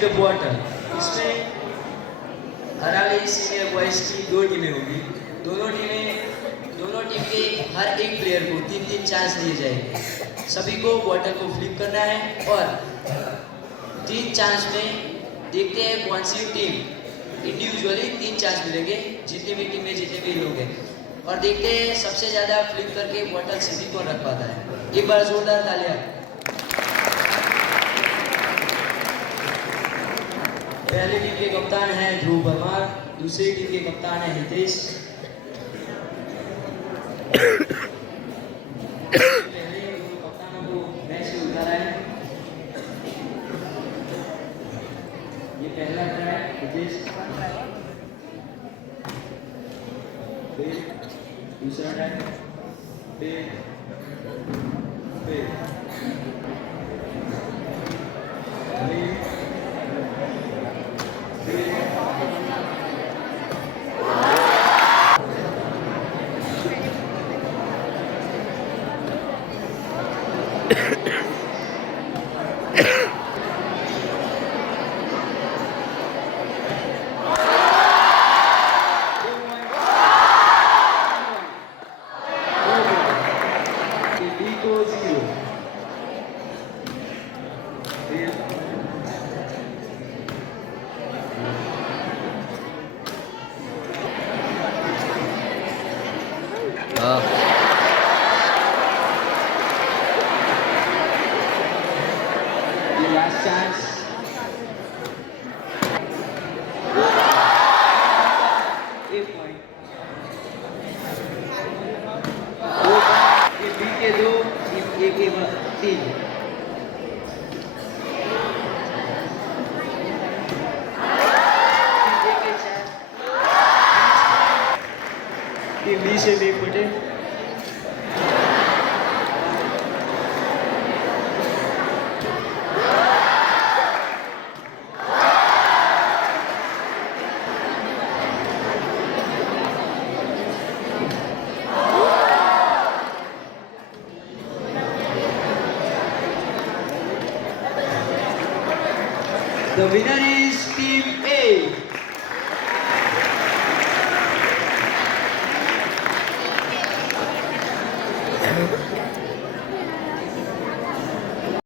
The quarter इसमें हराली senior boys की दो टीमें होंगी। दोनों टीम के हर एक प्लेयर को 3-3 चांस दिए जाएंगे। सभी को बॉटल को फ्लिप करना है और 3 चांस में देखते हैं कौन सी टीम इंडिविजुअली 3 चांस मिलेंगे, जितनी भी टीम में जितने भी लोग हैं, और देखते हैं सबसे ज़्यादा फ्लिप करके बॉटल सीधी कौन रख पाता है। एक बार जोरदार तालियां। पहली टीम के कप्तान हैं ध्रुव परमार, दूसरी टीम के कप्तान हैं हितेश। पहले दोनों कप्तानों को मैच से उतारा है। ये पहला ट्राई हितेश, फिर दूसरा ट्राई, फिर last chance. एक पॉइंट। ये बी के 2, ए के 3। टीम बी से 1 बटे। The winner is